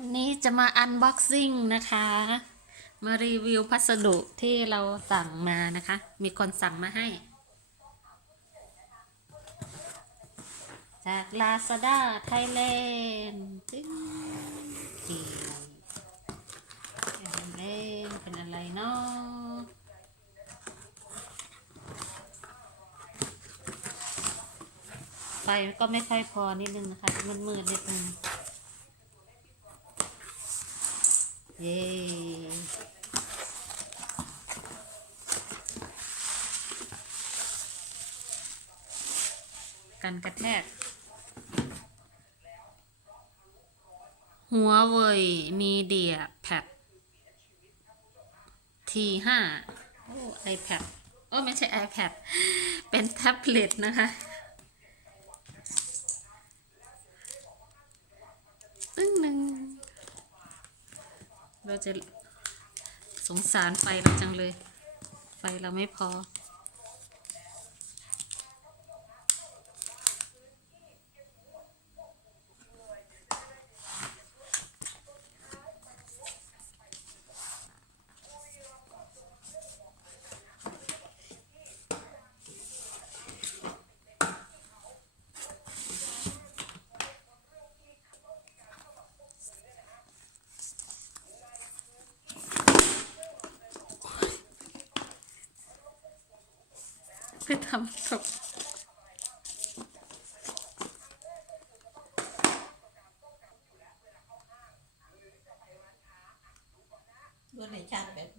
วันนี้จะมาอันบ็อกซิ่งนะคะ มารีวิวพัสดุที่เราสั่งมานะคะ มีคนสั่งมาให้ จาก Lazada Thailand ตึ้งดีเล่นเป็นอะไรเนาะไฟก็ไม่ค่อยพอนิดนึงนะคะมันมืดๆนิดนึง เย้กันกระแทก หัวเว่ยมีเดียแพดทีห้าโอ้ iPad โอ้ไม่ใช่ iPad เป็นแท็บเล็ตนะคะ ตึ้งหนึ่ง เราจะสงสารไฟเราจังเลย ไฟเราไม่พอ ไปทำกับด้วไหนชานแบบ